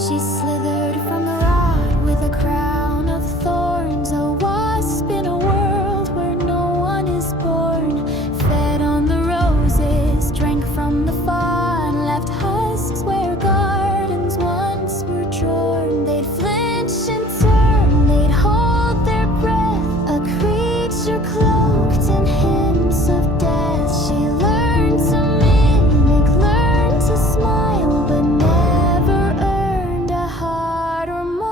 She slithered from the rod with a crown of thorns, a wasp in a world where no one is born. Fed on the roses, drank from the fawn, left husks where gardens once were drawn. They'd flinch and turn, they'd hold their breath, a creature cloaked in hymns of death. She learned to mimic, learned to smile, but never earned a heart or mile.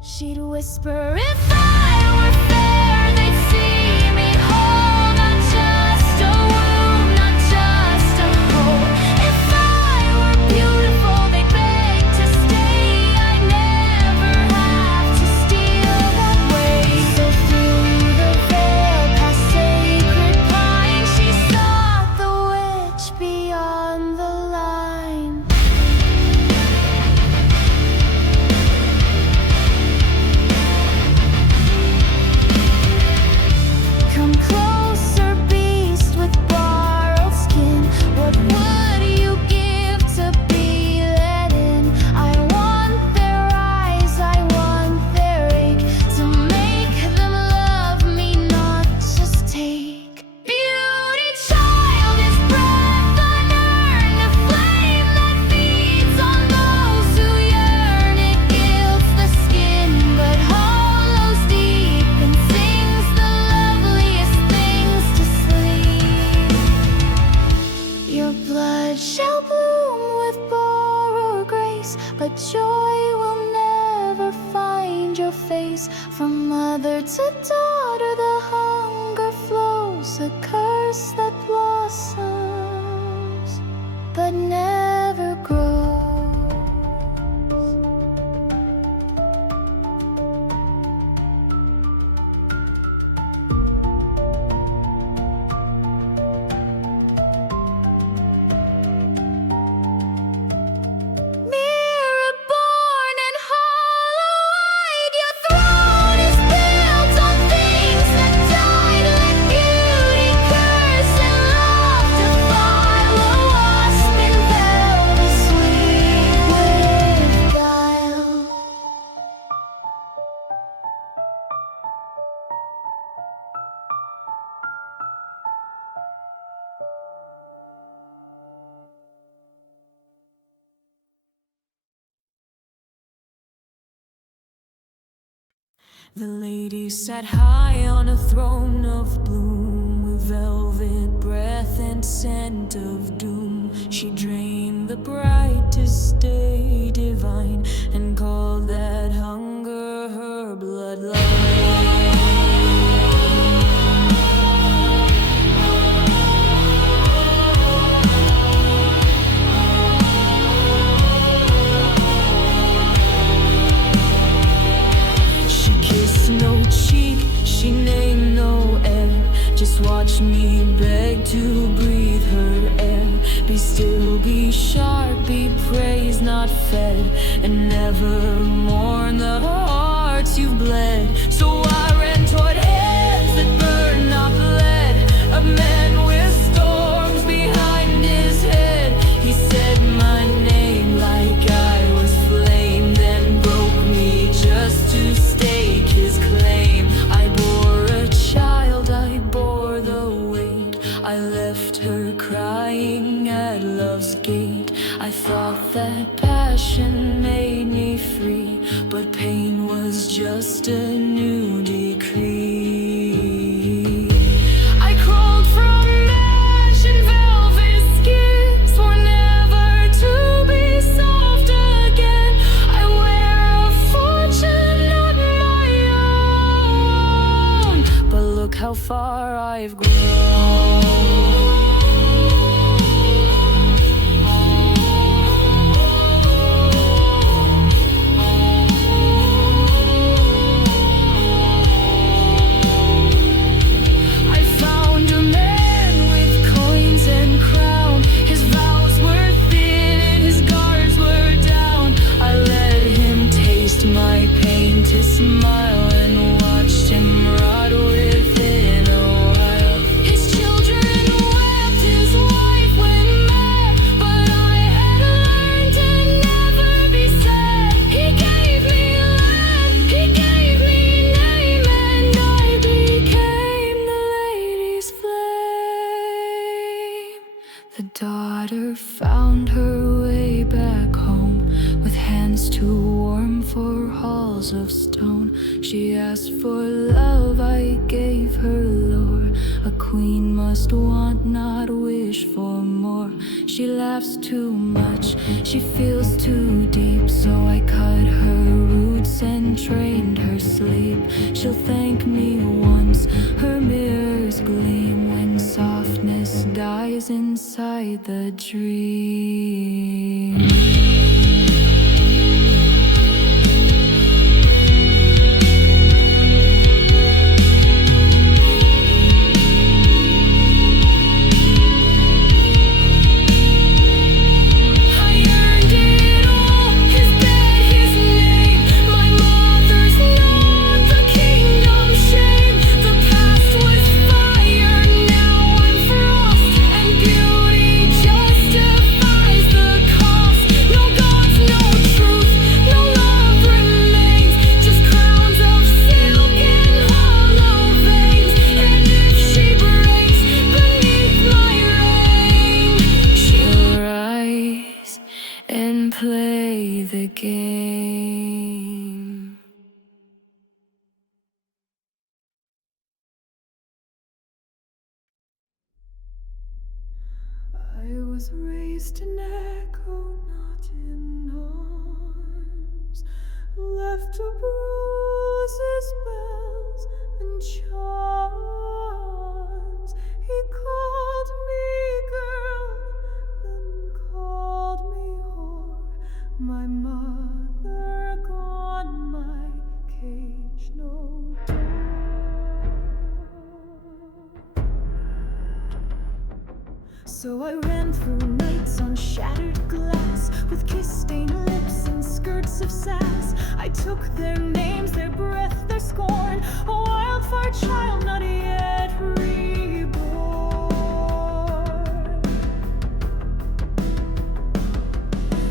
She'd whisper, if I were fair, they'd see me whole, not just a womb, not just a hole. If I were beautiful, they'd beg to stay. I never have to steal that way. So through the veil, past sacred pine, she sought the witch beyond the line. Come closer, beast with borrowed skin. What would you give to be let in? I want their eyes, I want their ache, to make them love me, not just take. Beauty child is breath unearned, a flame that feeds on those who yearn. It gilds the skin, but hollows deep, and sings the loveliest things to sleep. Your blood shall bloom with borrowed grace, but joy will never find your face. From mother to daughter, the hunger flows, a curse that blossoms but never grows. Mirror born and hollow-eyed, your throne is built on things that died. Let beauty curse and love defile, a wasp enveloped sweet with guile. The lady sat high on a throne of bloom, with velvet breath and scent of doom. She drained the brightest day divine, and called that hunger her bloodline. She kissed no cheek, she named no air, just watched me beg to breathe her air. Be still, be sharp, be praised, not fed, and never mourn the hearts you've bled. So I ran toward heads that burn, not bled, a man with storms behind his head. He said my name like I was flame, then broke me just to stake his claim. I bore a child, I bore the weight, I left her crying at love's gate. I thought that passion made me free, but pain was just a new decree. I crawled from ash and velvet skin, swore never to be soft again. I wear a fortune not my own, but look how far I've grown. her way back home, with hands too warm for halls of stone. She asked for love, I gave her lore. A queen must want, not wish for more. She laughs too much, she feels too deep, so I cut her roots and trained her sleep. She'll thank me once, her mirrors gleam, when softness dies inside the dream. Play the game. I was raised in echo, not in arms, left to bruises, bells, and charms. He called me girl, then called me whore. My mother gone, my cage no door. So I ran through nights on shattered glass, with kiss-stained lips and skirts of sass. I took their names, their breath, their scorn, a wildfire child not yet reborn.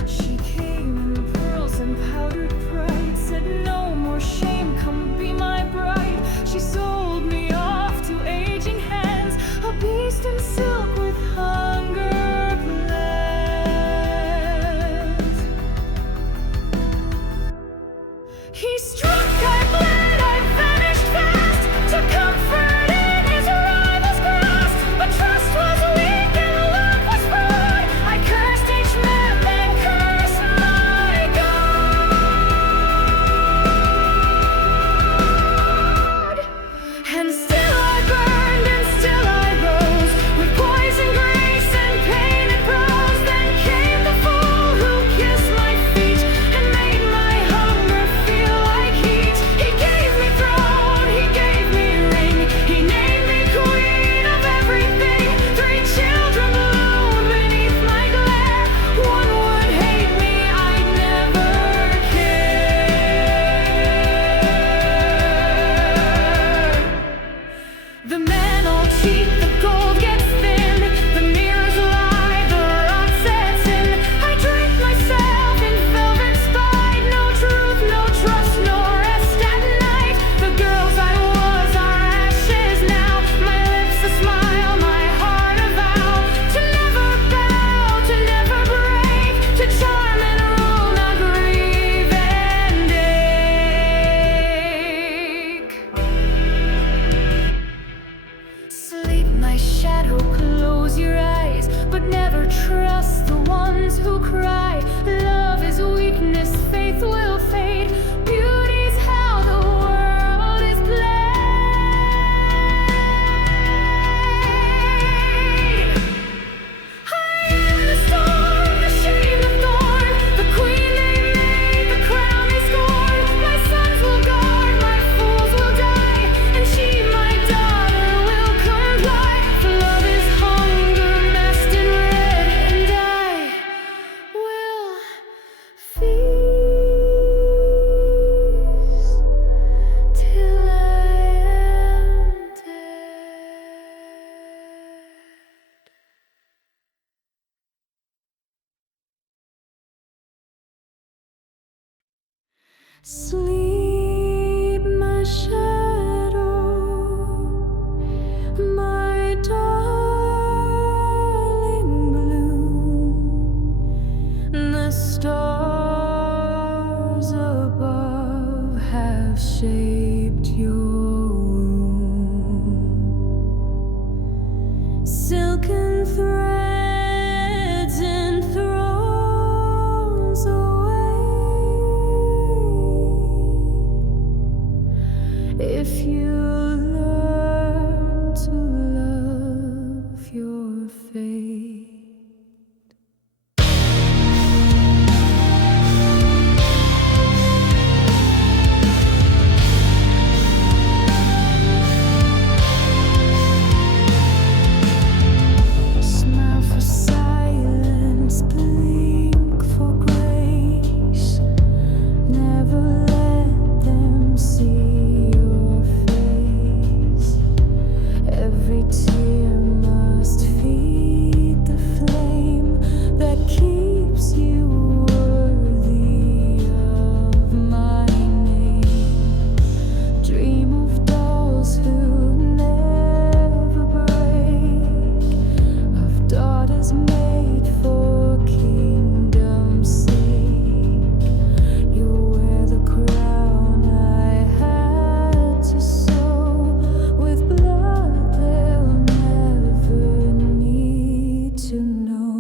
She came in pearls and powdered pride, said no more shame, come be my bride. She sold me off to aging hands, a beast in silk with hunger plans. He struck, I bled, I vanished fast, to comfort in his rival's grasp. But trust was weak and love was broad. I cursed each man and cursed my God. And still I burned and still I rose, with poison grace and painted brows. Then came the fool who kissed my feet and made my hunger feel like heat. He gave me throne, he gave me ring, he named me queen of everything. 3 children bloomed beneath my glare. One would hate me, I'd never care. The men all cheat, the gold gets thin, the mirrors lie, the rot sets in. I drank myself in velvet spite, no truth, no trust, no rest at night. The girls I was are ashes now, my lips a smile, my heart a vow, to never bow, to never break, to charm and rule, not grieve and ache. Sleep, my shadow, close your eyes, but never trust the ones who cry. Love is weakness, faith will fade. Beauty's how the world is played. I am the storm, the shade of thorn, the queen they made, the crown they scorn. My sons will guard, my fools will die, and she, my daughter, will comply. For love is hunger masked in red, and I will feast till I am dead. Sleep, my shadow, my darling blue. the stars above have shaped your womb. Silken threads and thrones away. If you learn to love your fate. Smile for silence, blink for grace. Never let them see your face. Every tear must feed the flame that keeps you worthy of my name. Dream of dolls who never break, of daughters made for kingdom's sake. You wear the crown I had to sew with blood they'll never need to know.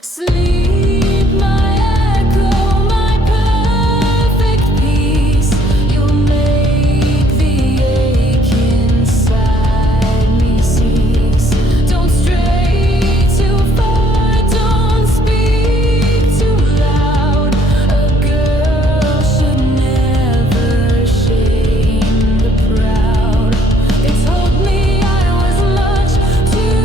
Sleep, my echo, my perfect peace. You'll make the ache inside me cease. Don't stray too far, don't speak too loud. A girl should never shame the proud. They told me I was much too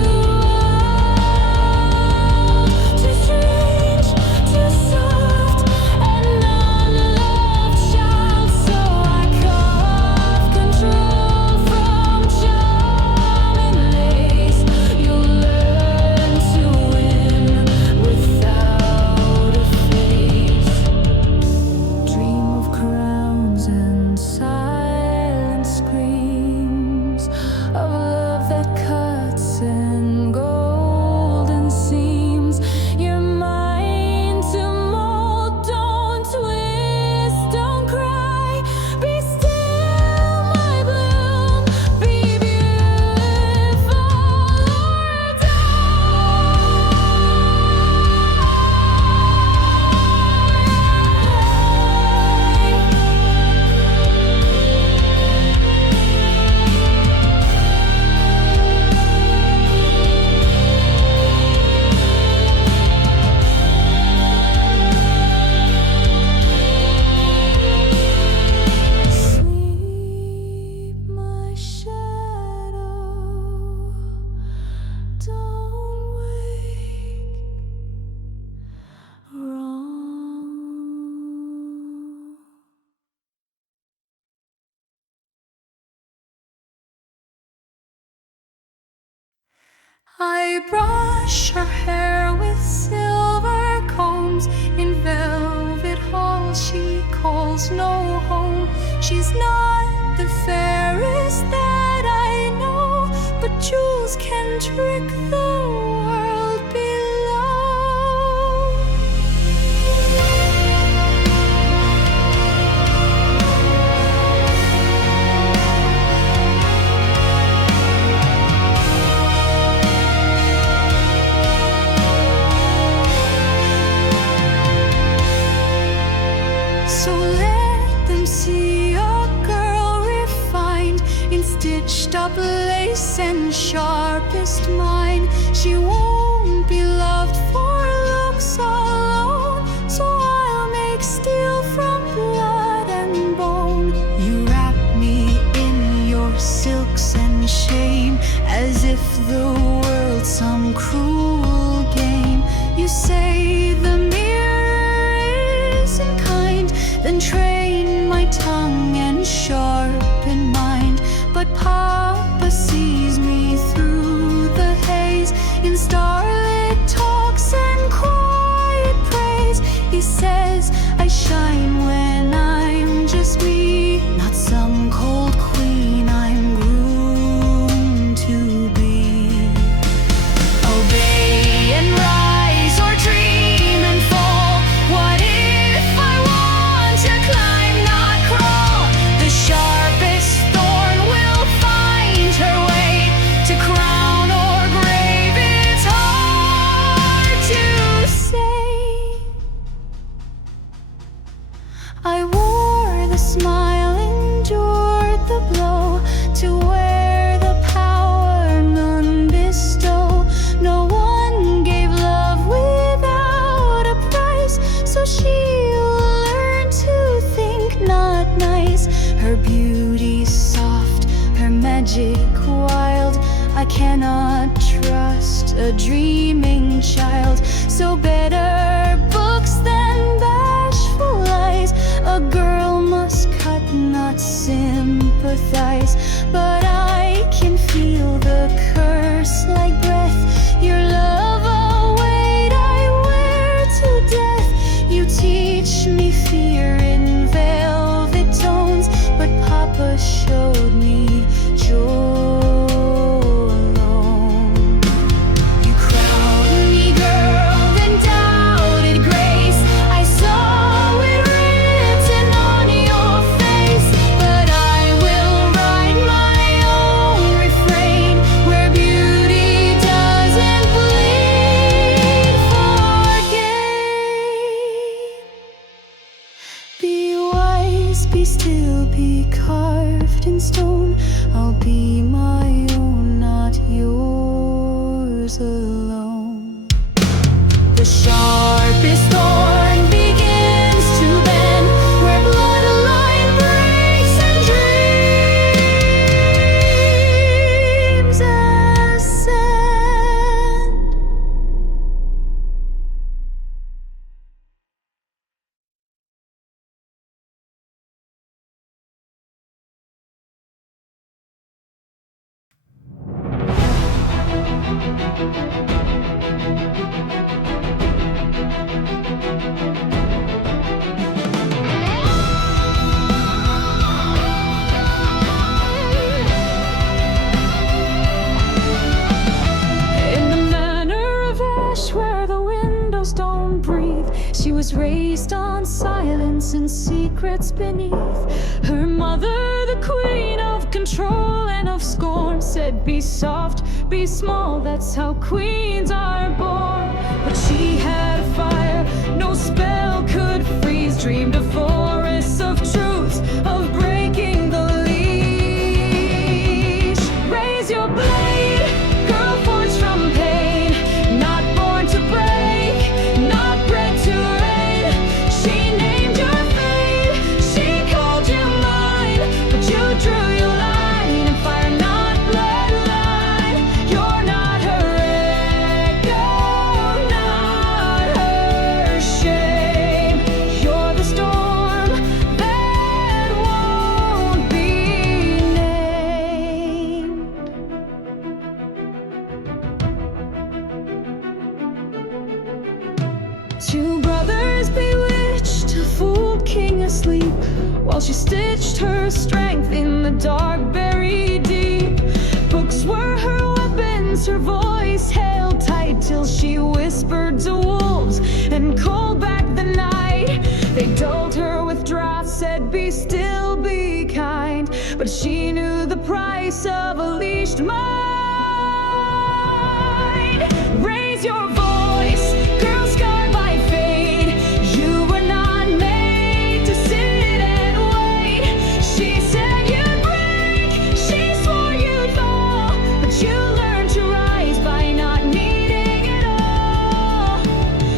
strange, too soft, an unloved child. So I carved control from charm and lace. You'll learn to win without a face. Dream of crowns and silent screams, of love that cuts and golden seams. You're mine to mold, don't twist, don't cry. Be still, my bloom, be beautiful or Sleep, my shadow, don't wake. Wrong. I brush her hair with silver combs. In velvet halls she calls no home. She's not the fairest that I know, but jewels can trick the world below. So let them see a girl refined in stitched up lace and sharpest mind. She won't be loved for looks alone, so I'll make steel from blood and bone. You wrap me in your silks and shame, as if the world's some cruel game. You say the mirror isn't kind, then train my tongue and sharpen mind. But Papa sees me through the haze, in starlit talks and quiet praise. He says I shine when I'm just me, not some cold queen I'm groomed to be. Obey and rise or dream and fall, magic wild. I cannot trust a dreaming child. So better books than bashful lies. A girl must cut, not sympathize. But I can feel the curse like breath. Your love a weight I wear to death. You teach me fear in velvet tones, but Papa showed me joy. Be still, be carved in stone. I'll be my own, not yours alone. The sharpest thorn begins to bend where bloodline breaks and dreams ascend. She was raised on silence and secrets beneath. Her mother, the queen of control and of scorn, said, be soft, be small, that's how queens are born. But she had a fire no spell could freeze, dreamed of forests of truths, of breaking the leash. Raise your blade, girl forged from pain, not born to break, not bred to reign. She named your fate, she called you mine, but you drew your line and fire, not bloodline. You're not her echo, not her shame. You're the storm that won't be named. Two brothers bewitched a fooled king asleep, while she stitched her strength in the dark buried deep. Books were her weapons, her voice held tight, till she whispered to wolves and called back the night. They dulled her with draughts, said, be still, be kind, but she knew the price of a leashed mind. Raise your voice, girl scarred by fate. You were not made to sit and wait. She said you'd break, she swore you'd fall, but you learned to rise by not needing it all.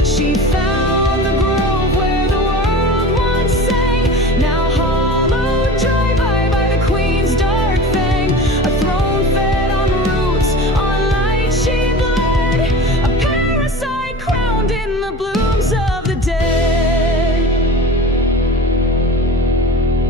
She found the grove where the world once sang, now hollowed dry by the queen's dark fang. A throne fed on roots, on light she bled, a parasite crowned in the blooms of the dead.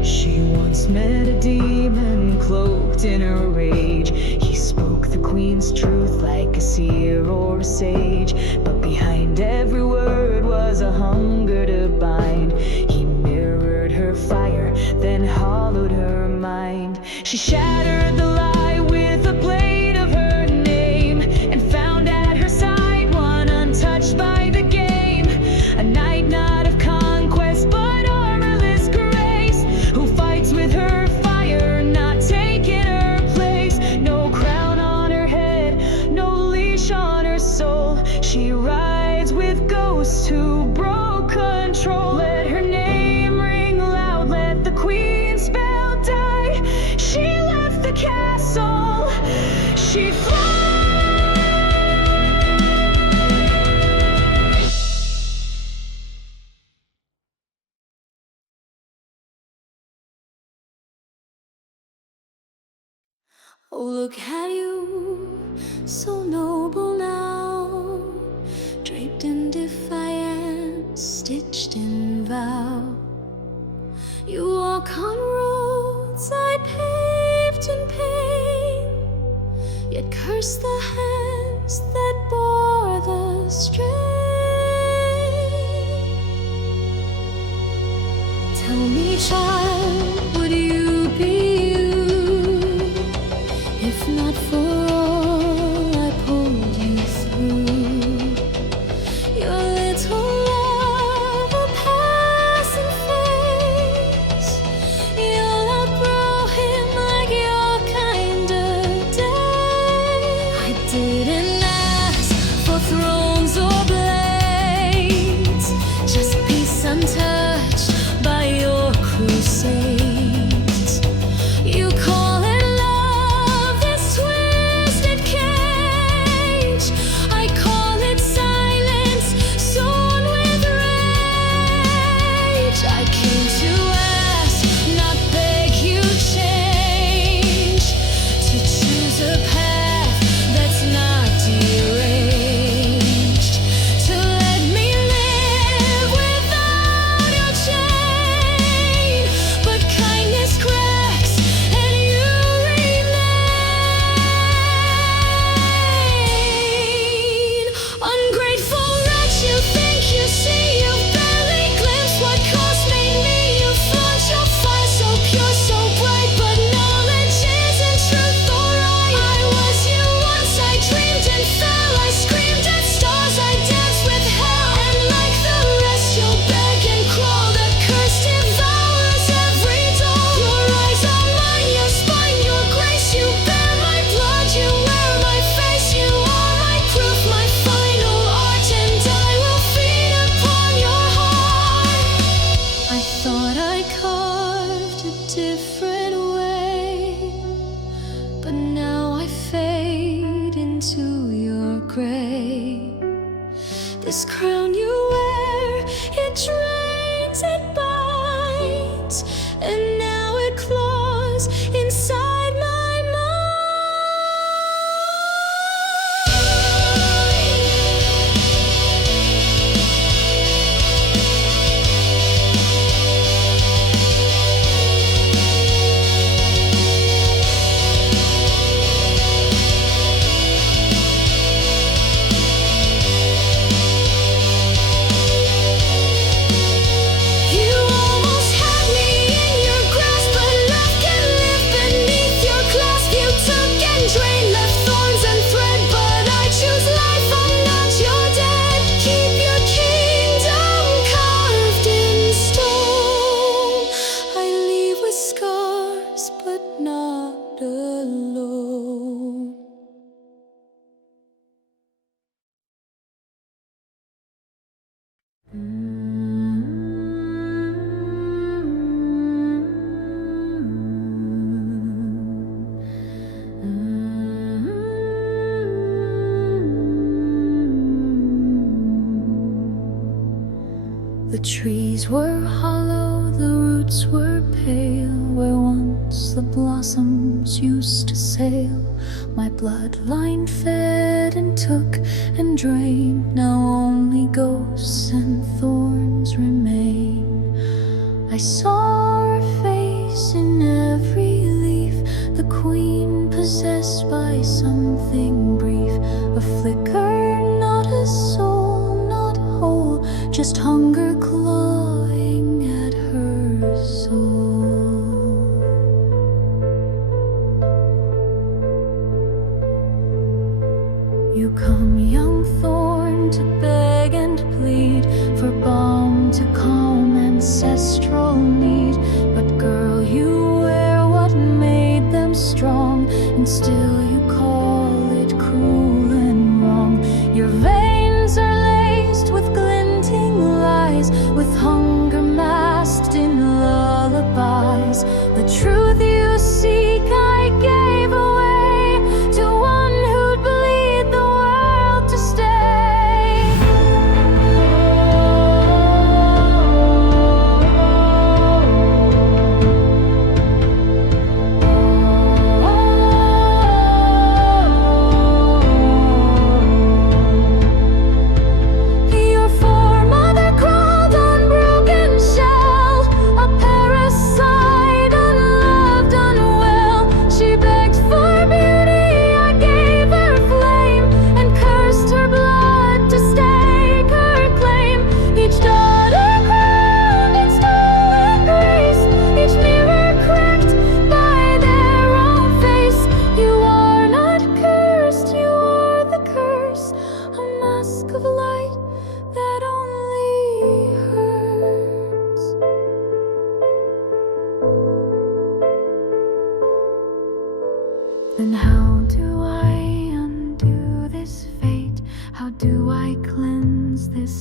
She once met a demon cloaked in her rage. He spoke the queen's truth like a seer or a sage, but behind every word was a hunger to bind. He mirrored her fire, then hollowed her mind. She shattered the lie with a blade of her name, and found at her side one untouched by the game. A knight not of conquest, but armorless grace, who fights with her fire, not taking her place. No crown on her head, no leash on her soul. She rides with ghosts who broke control. Let her name ring loud, let the queen spell die. She left Oh, look at you, so noble now, draped in defiance, stitched in vow. You walk on roads I paved in pain, yet curse the hands that bore the strain. Tell me, child, would you be you, if not for all I pulled you through? Your little love a passing phase, you'll outgrow him like your kind of day. I didn't ask for thrones or blades, just peace untouched by your crusades. You call it love, this twisted cage. I call it silence, sown with rage. I came to ask, not beg you change, to choose a path that's not deranged, to let me live without your chain. But kindness cracks and you remain. Ungrateful wretch, you think you see, you barely glimpse what cost made me. You flaunt your fire so pure, so bright, but knowledge isn't truth or right. I was you once, I dreamed and fell, I screamed at stars, I danced with hell, and like the rest you'll beg and crawl. The curse devours every door. Your eyes are mine, your spine, your grace. You bear my blood, you wear my face. You are my proof, my final art, and I will feed upon your heart. I thought I carved a different way, but now I fade into your gray. This crown you wear, it drains, it bites, and now it claws inside my You almost had me in your grasp, but love can live beneath your clasp. You took and drained, left thorns and thread, but I choose life, I'm not your dead. Keep your kingdom carved in stone. I leave with scars, but not alone. The trees were hollow, the roots were pale, where once the blossoms used to sail. My bloodline fed and took and drained, now only ghosts and thorns remain. I saw her face in every leaf, the queen possessed by something brief, a flicker, not a soul, not whole, just hunger clawing at her soul. You come, young thorn, to beg and plead for balm to calm ancestral need. But girl, you wear what made them strong, and still you call it cruel and wrong. Your veins are laced with glinting lies, with hunger masked in lullabies. The truth you seek I gave away to one who'd bleed the world to stay.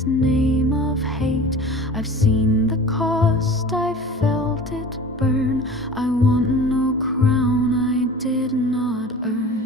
this name of hate. I've seen the cost, I felt it burn. I want no crown I did not earn.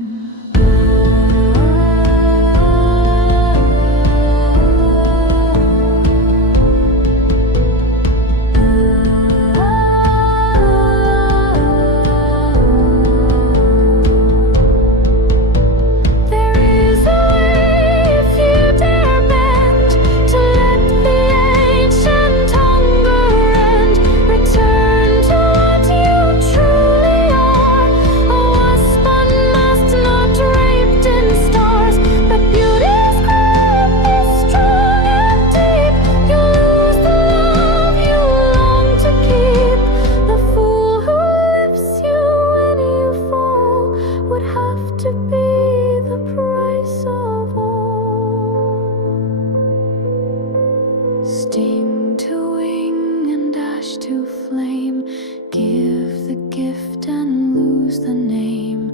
Sting to wing and ash to flame. Give the gift and lose the name.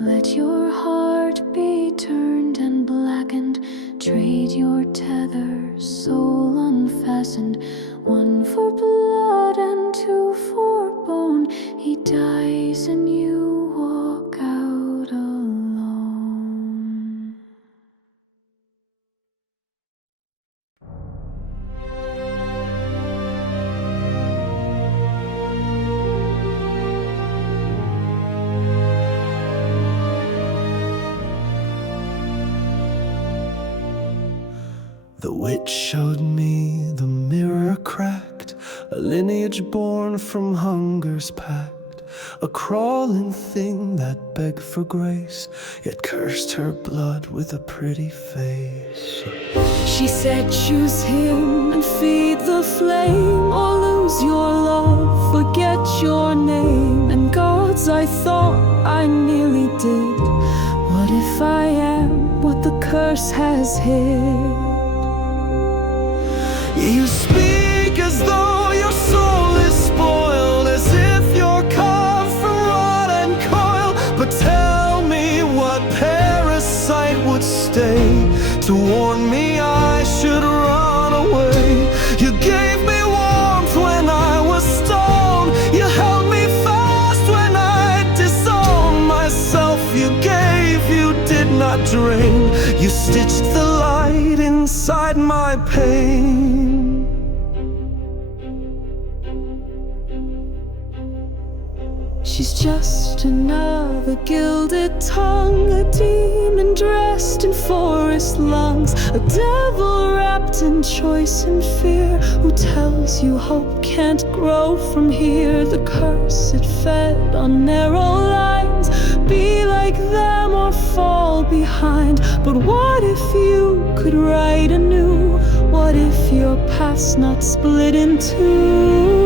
Let your heart be turned and blackened. Trade your tether, soul unfastened. One for blood and two for bone. He dies and you walk out alone. The witch showed me the mirror cracked, a lineage born from hunger's pact, a crawling thing that begged for grace, yet cursed her blood with a pretty face. She said, choose him and feed the flame, or lose your love, forget your name. And gods, I thought I nearly did. What if I am what the curse has hid? You speak as though your soul is spoiled, as if you're carved from rod and coil. But tell me what parasite would stay to warn me I should run away. You gave me warmth when I was stoned. You held me fast when I disowned myself. You gave, you did not drain. You stitched the light inside my pain. She's just another gilded tongue, a demon dressed in forest lungs, a devil wrapped in choice and fear, who tells you hope can't grow from here. The curse it fed on narrow lines, be like them or fall behind. But what if you could write anew? What if your path's not split in two?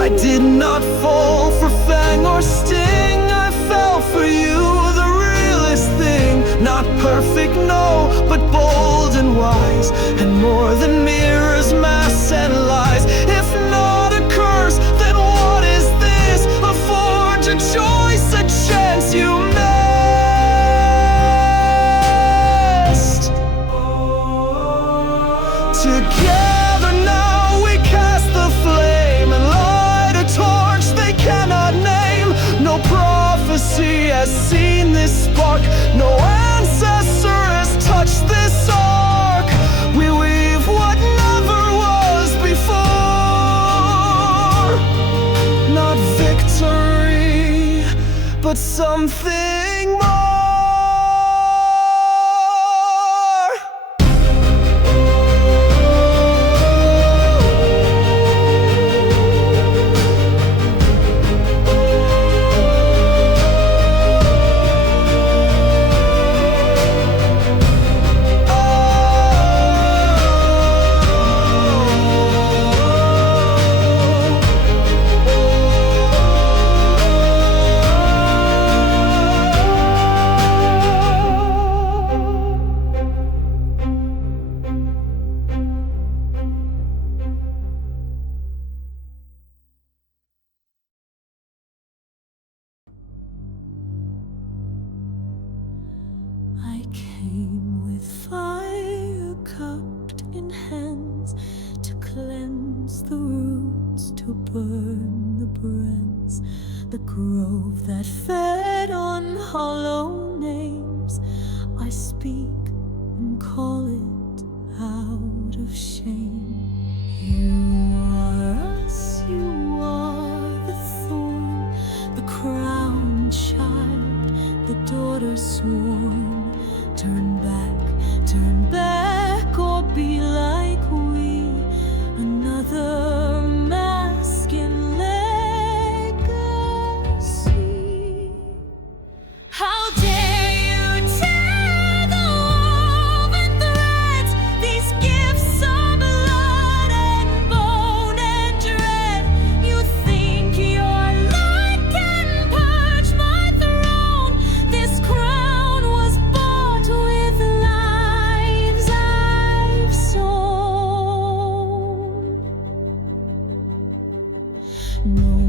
I did not fall for fang or sting, I fell for you, the realest thing. Not perfect, no, but bold and wise, and more than mirrors, masks and lies. If not a curse, then what is this? A forge, a choice, a chance you missed. Together now we cast the flame and light a torch they cannot name. No prophecy has seen this spark, no ancestor has touched this ark. We weave what never was before, not victory, but something more. the roots to burn the brands, the grove that fed on hollow names. I speak and call it out of shame. You are us, you are the thorn, the crowned child, the daughter sworn. Turn back, or be like we, another mask in legacy. How dare you tear the woven threads, these gifts are blood and bone and dread. You think your light can purge my throne. This crown was bought with lives I've sown. No